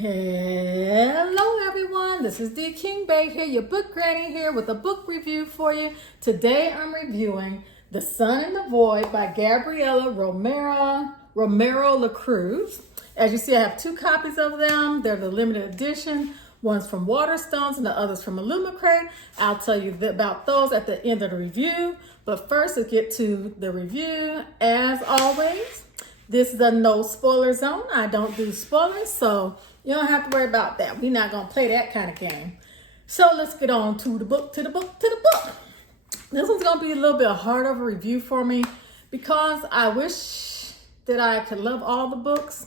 Hello everyone, this is D. King Bay here, your book granny here with a book review for you. Today I'm reviewing The Sun and the Void by Gabriela Romero LaCruz. As you see, I have two copies of them. They're the limited edition. One's from Waterstones and the other's from Illumicrate. I'll tell you about those at the end of the review. But first, let's get to the review. As always, this is a no spoiler zone. I don't do spoilers, so you don't have to worry about that. We're not going to play that kind of game. So let's get on to the book. This one's going to be a little bit harder of a review for me because I wish that I could love all the books.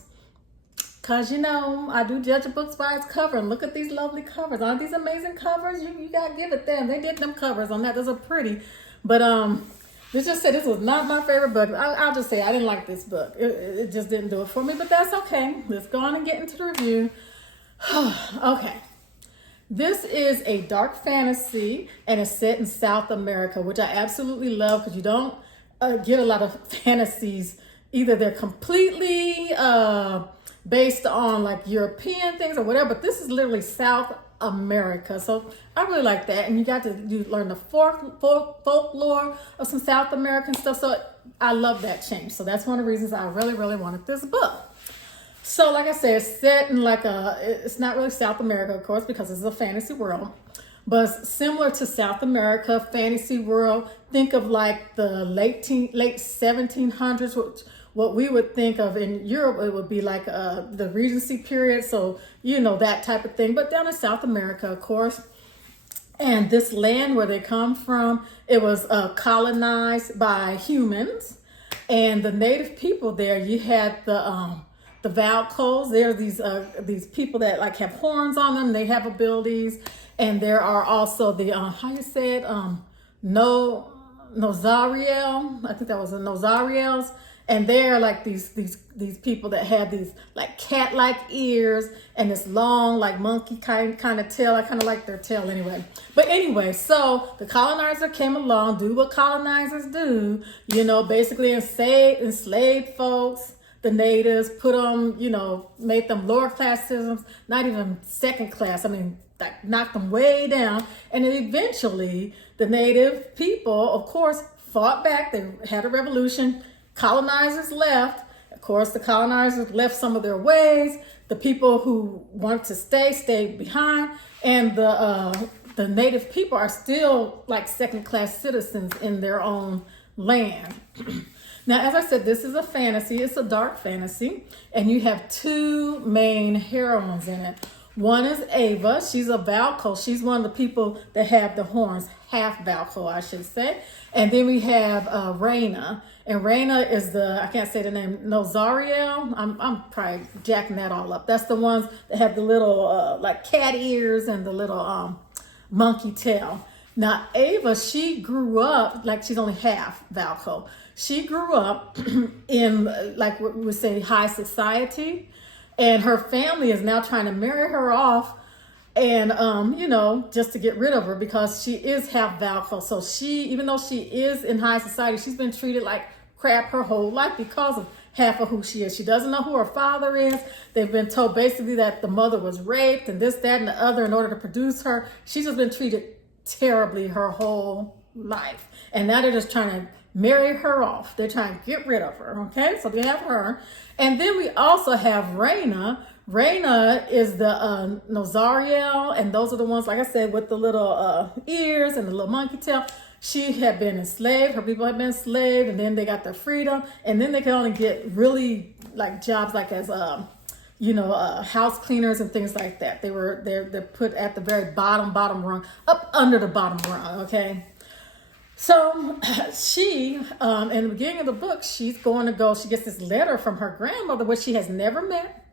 Because, you know, I do judge a book by its cover. And look at these lovely covers. Aren't these amazing covers? You got to give it them. They did them covers on that. Those are pretty. But let's just say this was not my favorite book. I'll just say I didn't like this book. It just didn't do it for me, but that's okay. Let's go on and get into the review. Okay. This is a dark fantasy, and it's set in South America, which I absolutely love because you don't get a lot of fantasies. Either they're completely based on like European things or whatever, but this is literally South America. So I really like that. And you got to learn the folklore of some South American stuff. So I love that change. So that's one of the reasons I really, really wanted this book. So like I said, it's set in like it's not really South America, of course, because it's a fantasy world, but it's similar to South America, fantasy world. Think of like the late 1700s, what we would think of in Europe, it would be like the Regency period. So, you know, that type of thing. But down in South America, of course. And this land where they come from, it was colonized by humans. And the native people there, you had the Valcos. They're these people that like have horns on them. They have abilities. And there are also the, how you say it? Nozariel. I think that was the Nozariels. And they're like these people that have these like cat-like ears and this long like monkey kind of tail. I kind of like their tail anyway. But anyway, so the colonizer came along, do what colonizers do, you know, basically enslaved folks, the natives, put them, you know, made them lower class citizens, not even second class. I mean, like knocked them way down. And then eventually the native people, of course, fought back. They had a revolution. Colonizers left. Of course, the colonizers left some of their ways. The people who wanted to stayed behind. And the native people are still like second-class citizens in their own land. Now, as I said, this is a fantasy. It's a dark fantasy. And you have two main heroines in it. One is Ava. She's a Valco. She's one of the people that have the horns, half Valco, I should say. And then we have Reina. And Reina is I can't say the name, Nozariel. I'm probably jacking that all up. That's the ones that have the little like cat ears and the little monkey tail. Now, Ava, she grew up, like she's only half Valco. She grew up in, like what we would say, high society. And her family is now trying to marry her off and, you know, just to get rid of her because she is half Valco. So even though she is in high society, she's been treated like crap her whole life because of half of who she is. She doesn't know who her father is. They've been told basically that the mother was raped and this, that, and the other in order to produce her. She's just been treated terribly her whole life. And now they're just trying to marry her off. They're trying to get rid of her. Okay, so we have her. And then we also have Reina. Reina is the Nozariel, and those are the ones, like I said, with the little ears and the little monkey tail. She had been enslaved. Her people had been enslaved, and then they got their freedom. And then they could only get really like jobs like as house cleaners and things like that. They're put at the very bottom rung, up under the bottom rung. Okay. So she, in the beginning of the book, she gets this letter from her grandmother, which she has never met.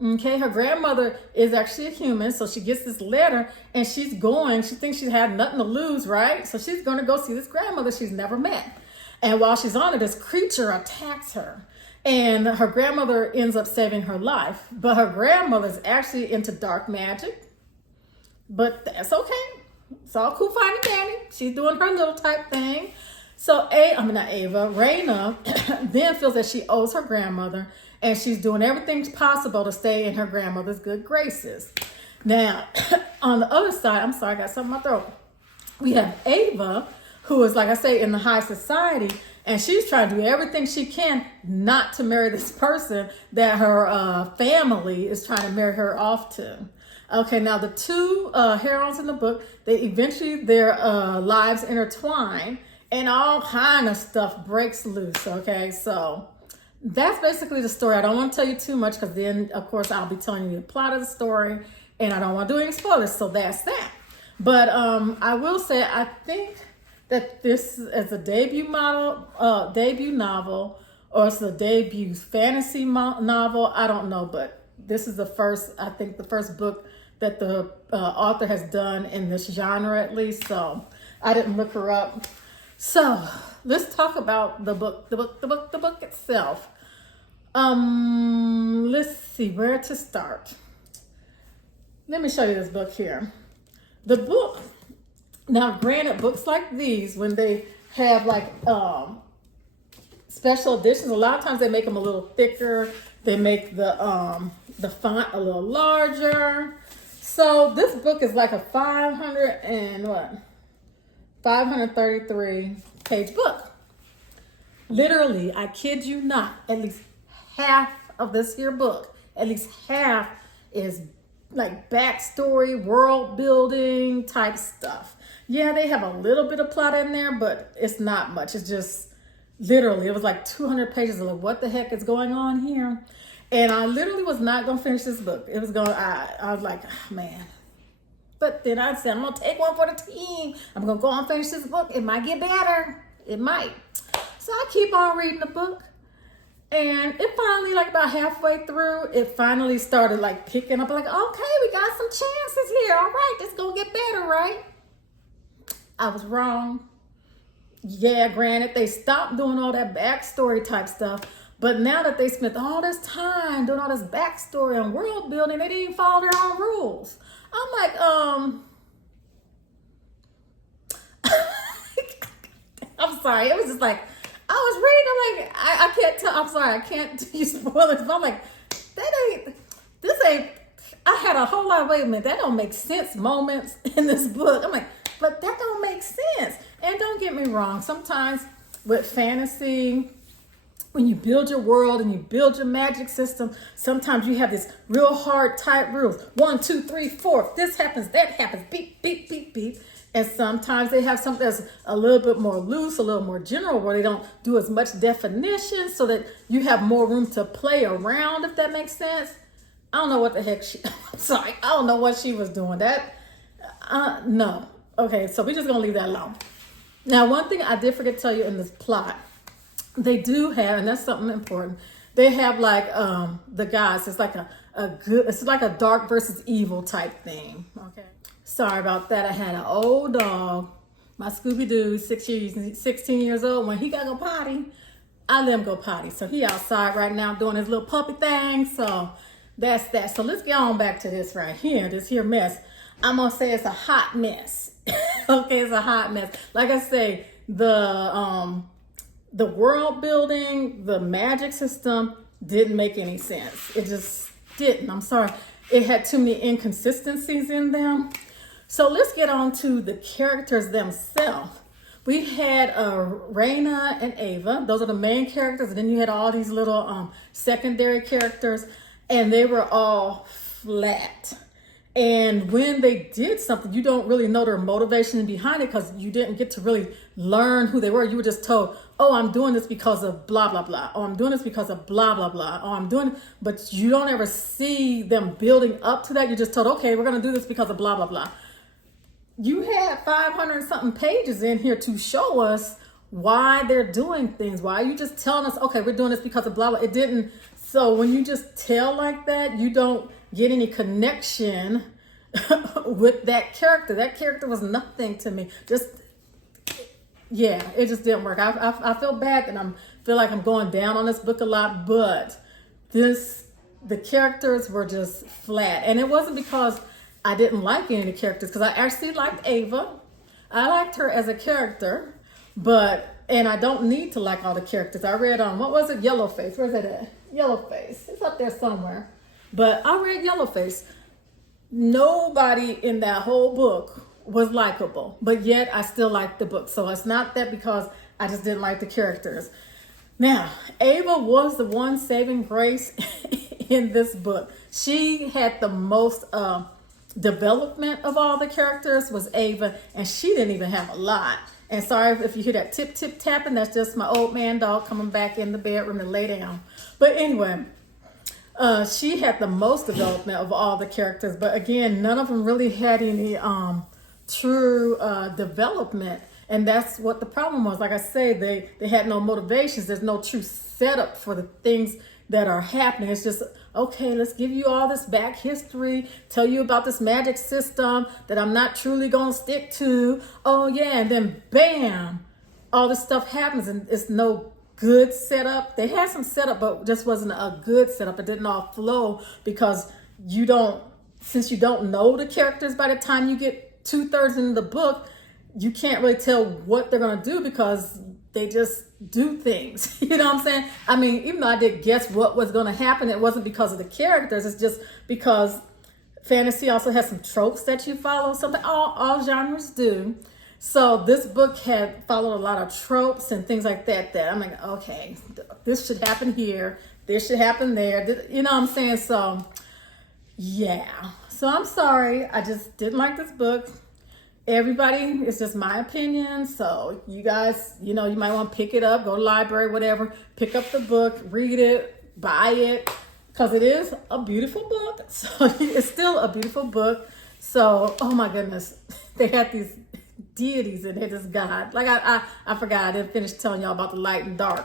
Okay, her grandmother is actually a human, so she gets this letter and she thinks she's had nothing to lose, right? So she's going to go see this grandmother she's never met. And while she's on it, this creature attacks her. And her grandmother ends up saving her life. But her grandmother's actually into dark magic. But that's okay. It's all cool, fine and dandy. She's doing her little type thing. So not Ava, Raina then feels that she owes her grandmother, and she's doing everything possible to stay in her grandmother's good graces. Now, on the other side, I'm sorry, I got something in my throat. We have Ava, who is, like I say, in the high society, and she's trying to do everything she can not to marry this person that her family is trying to marry her off to. Okay, now the two heroines in the book, their lives intertwine, and all kind of stuff breaks loose. Okay, so that's basically the story. I don't want to tell you too much because then, of course, I'll be telling you the plot of the story, and I don't want to do any spoilers. So that's that. But I will say, I think that this is a debut novel, or it's a debut fantasy novel. I don't know, but this is the first book that the author has done in this genre, at least. So I didn't look her up. So let's talk about the book itself. Let's see where to start. Let me show you this book here. The book, now granted, books like these, when they have like special editions, a lot of times they make them a little thicker. They make the font a little larger. So this book is like a 533 page book. Literally, I kid you not, at least half of this here book, at least half is like backstory, world building type stuff. Yeah, they have a little bit of plot in there, but it's not much. It's just literally, it was like 200 pages of like, what the heck is going on here? And I literally was not going to finish this book. It was going, I was like, oh, man. But then I said, I'm going to take one for the team. I'm going to go and finish this book. It might get better. It might. So I keep on reading the book. And it finally, like about halfway through, it finally started like picking up. Like, okay, we got some chances here. All right, it's going to get better, right? I was wrong. Yeah, granted, they stopped doing all that backstory type stuff. But now that they spent all this time doing all this backstory and world building, they didn't even follow their own rules. I'm like, I'm sorry. It was just like, I was reading, I'm like, I can't tell, I'm sorry, I can't use spoilers. But I'm like, this ain't, I had a whole lot of, wait a minute, that don't make sense moments in this book. I'm like, but that don't make sense. And don't get me wrong, sometimes with fantasy, when you build your world and you build your magic system, sometimes you have this real hard, tight rules. 1, 2, 3, 4. If this happens, that happens. Beep, beep, beep, beep. And sometimes they have something that's a little bit more loose, a little more general, where they don't do as much definition so that you have more room to play around, if that makes sense. I don't know what the heck I'm sorry. I don't know what she was doing. No. Okay, so we're just going to leave that alone. Now, one thing I did forget to tell you in this plot, they do have, and that's something important, they have like the guys, it's like it's like a dark versus evil type thing. Okay, sorry about that. I had an old dog, my Scooby-Doo, 16 years old. When he got to go potty, I let him go potty. So he outside right now doing his little puppy thing. So that's that. So let's get on back to this right here, this here mess. I'm gonna say it's a hot mess. Okay, it's a hot mess. Like I say, the world building, the magic system didn't make any sense. It just didn't. I'm sorry. It had too many inconsistencies in them. So let's get on to the characters themselves. We had Raina and Ava. Those are the main characters. And then you had all these little secondary characters. And they were all flat. And when they did something, you don't really know their motivation behind it because you didn't get to really learn who they were. You were just told, oh, I'm doing this because of blah, blah, blah. Oh, I'm doing this because of blah, blah, blah. Oh, I'm doing, but you don't ever see them building up to that. You're just told, okay, we're going to do this because of blah, blah, blah. You had 500 something pages in here to show us why they're doing things. Why are you just telling us, okay, we're doing this because of blah, blah. It didn't. So when you just tell like that, you don't get any connection with that character. That character was nothing to me. Yeah, it just didn't work. I feel bad and feel like I'm going down on this book a lot, but the characters were just flat. And it wasn't because I didn't like any of the characters, because I actually liked Ava. I liked her as a character, but And I don't need to like all the characters. I read what was it? Yellowface. Where's it at? Yellowface. It's up there somewhere. But I read Yellowface. Nobody in that whole book was likable, but yet I still liked the book. So it's not that because I just didn't like the characters. Now, Ava was the one saving grace in this book. She had the most development of all the characters was Ava, and she didn't even have a lot. And sorry if you hear that tip, tip, tapping, that's just my old man dog coming back in the bedroom to lay down. But anyway, she had the most development of all the characters. But again, none of them really had any true development. And that's what the problem was. Like I say, they had no motivations. There's no true setup for the things that are happening. It's just, okay, let's give you all this back history, tell you about this magic system that I'm not truly going to stick to. Oh, yeah. And then bam, all this stuff happens and it's no good setup. They had some setup, but just wasn't a good setup. It didn't all flow because since you don't know the characters by the time you get 2/3 into the book, you can't really tell what they're going to do because they just do things. You know what I'm saying? I mean, even though I did guess what was going to happen, it wasn't because of the characters. It's just because fantasy also has some tropes that you follow. Something all genres do. So this book had followed a lot of tropes and things like that I'm like, okay, this should happen here. This should happen there. You know what I'm saying? So, yeah. So I'm sorry. I just didn't like this book. Everybody, it's just my opinion. So you guys, you might want to pick it up, go to the library, whatever, pick up the book, read it, buy it, because it is a beautiful book. So it's still a beautiful book. So, oh my goodness, they had these deities in it, this God. Like I forgot, I didn't finish telling y'all about the light and dark.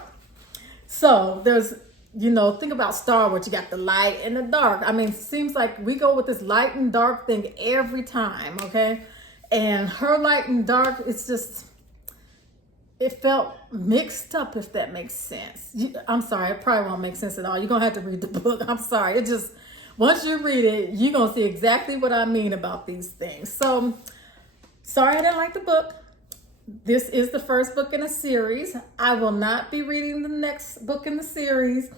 So there's, think about Star Wars, you got the light and the dark. I mean, it seems like we go with this light and dark thing every time, okay? And her light and dark, it felt mixed up, if that makes sense. I'm sorry, it probably won't make sense at all. You're going to have to read the book. I'm sorry. Once you read it, you're going to see exactly what I mean about these things. So, sorry I didn't like the book. This is the first book in a series. I will not be reading the next book in the series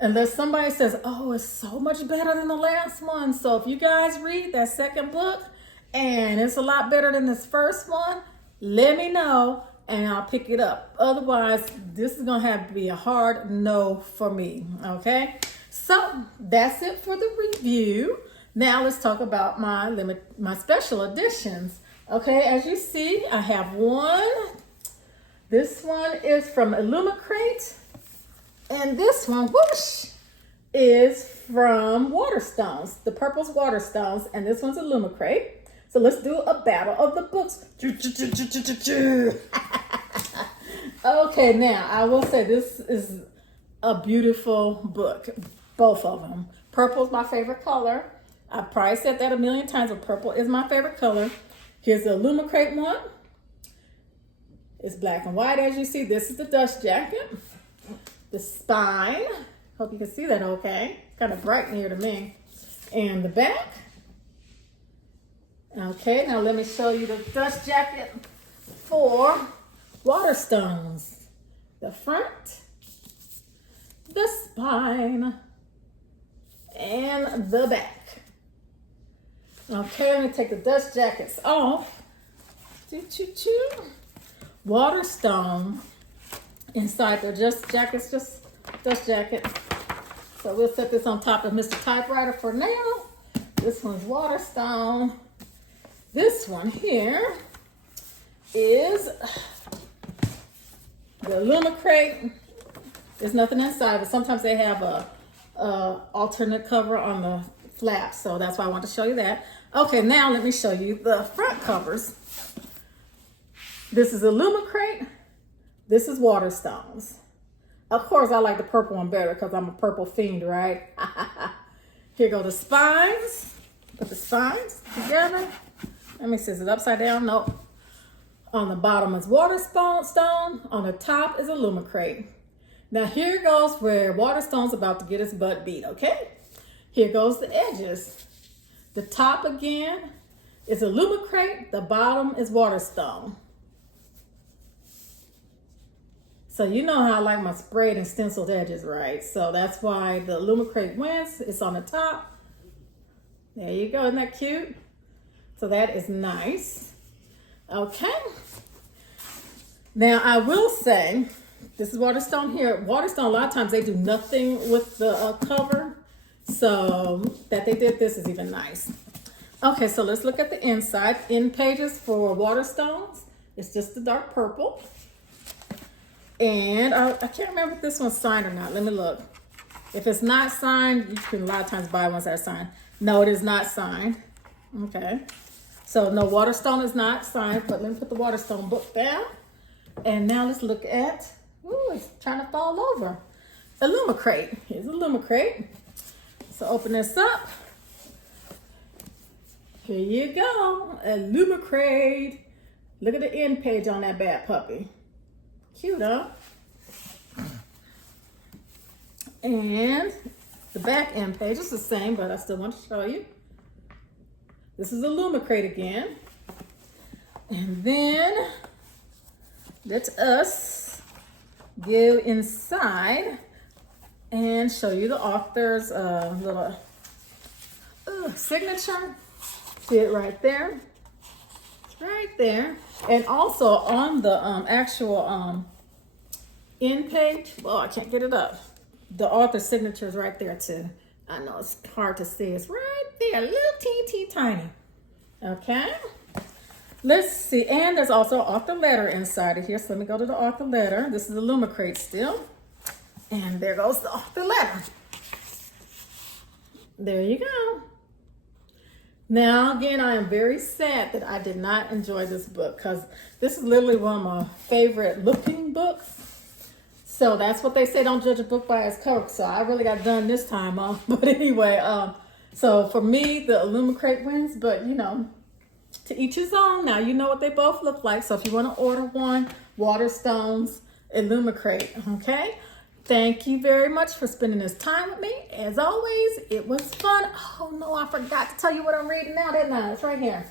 unless somebody says, oh, it's so much better than the last one. So, if you guys read that second book, and it's a lot better than this first one, let me know and I'll pick it up. Otherwise, this is going to have to be a hard no for me, okay? So that's it for the review. Now let's talk about my special editions. Okay, as you see, I have one. This one is from Illumicrate. And this one, whoosh, is from Waterstones. The purple's Waterstones, and this one's Illumicrate. So let's do a battle of the books. Okay, now I will say this is a beautiful book. Both of them. Purple is my favorite color. I've probably said that a million times, but purple is my favorite color. Here's the Illumicrate one. It's black and white, as you see. This is the dust jacket. The spine. Hope you can see that okay. It's kind of bright in here to me. And the back. Okay, now let me show you the dust jacket for Waterstones. The front, the spine, and the back. Okay, let me take the dust jackets off. Waterstone inside the dust jacket. So we'll set this on top of Mr. Typewriter for now. This one's Waterstone. This one here is the Illumicrate. There's nothing inside, but sometimes they have a alternate cover on the flap, so that's why I want to show you that. Okay, now let me show you the front covers. This is Illumicrate. This is Waterstones. Of course, I like the purple one better because I'm a purple fiend, right? Here go the spines. Put the spines together. Let me see, is it upside down? Nope. On the bottom is Waterstone. On the top is Illumicrate. Now here goes where Waterstone's about to get his butt beat, okay? Here goes the edges. The top again is Illumicrate. The bottom is Waterstone. So you know how I like my sprayed and stenciled edges, right? So that's why the Illumicrate wins. It's on the top. There you go. Isn't that cute? So that is nice. Okay. Now I will say, this is Waterstone here. Waterstone, a lot of times they do nothing with the cover. So that they did this is even nice. Okay, so let's look at the inside. End pages for Waterstones. It's just the dark purple. And I can't remember if this one's signed or not. Let me look. If it's not signed, you can a lot of times buy ones that are signed. No, it is not signed. Okay. So no, Waterstone is not signed, but let me put the Waterstone book down. And now let's look at, ooh, it's trying to fall over. Illumicrate. Here's Illumicrate. So open this up. Here you go. Illumicrate. Look at the end page on that bad puppy. Cute, huh? And the back end page is the same, but I still want to show you. This is Illumicrate again. And then let us go inside and show you the author's little signature. See it right there? Right there. And also on the actual end page, well, I can't get it up. The author's signature is right there too. I know it's hard to see. It's right there, a little teeny tiny. Okay. Let's see. And there's also an author letter inside of here. So let me go to the author letter. This is Illumicrate still. And there goes the author letter. There you go. Now, again, I am very sad that I did not enjoy this book because this is literally one of my favorite looking books. So that's what they say, don't judge a book by its cover. So I really got done this time. But anyway, so for me, the Illumicrate wins. But, you know, to each his own. Now, you know what they both look like. So if you want to order one, Waterstones, Illumicrate, okay? Thank you very much for spending this time with me. As always, it was fun. Oh, no, I forgot to tell you what I'm reading now, didn't I? It's right here.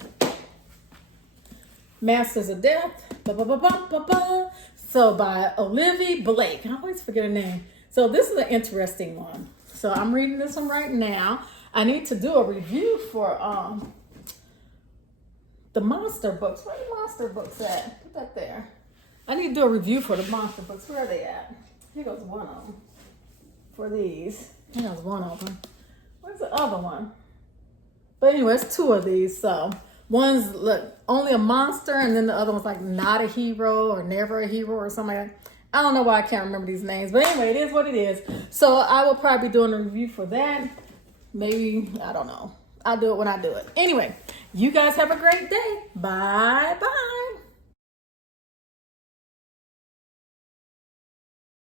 Masters of Death. So by Olivia Blake. I always forget her name. So this is an interesting one. So I'm reading this one right now. I need to do a review for the monster books. Where are the monster books at? Put that there. I need to do a review for the monster books. Where are they at? Here goes one of them for these. Here goes one of them. Where's the other one? But anyway, it's two of these. So one's look only a monster, and then the other one's like not a hero or never a hero or something like that. I don't know why I can't remember these names, but anyway, it is what it is. So I will probably be doing a review for that. Maybe, I don't know. I'll do it when I do it. Anyway, you guys have a great day. Bye bye.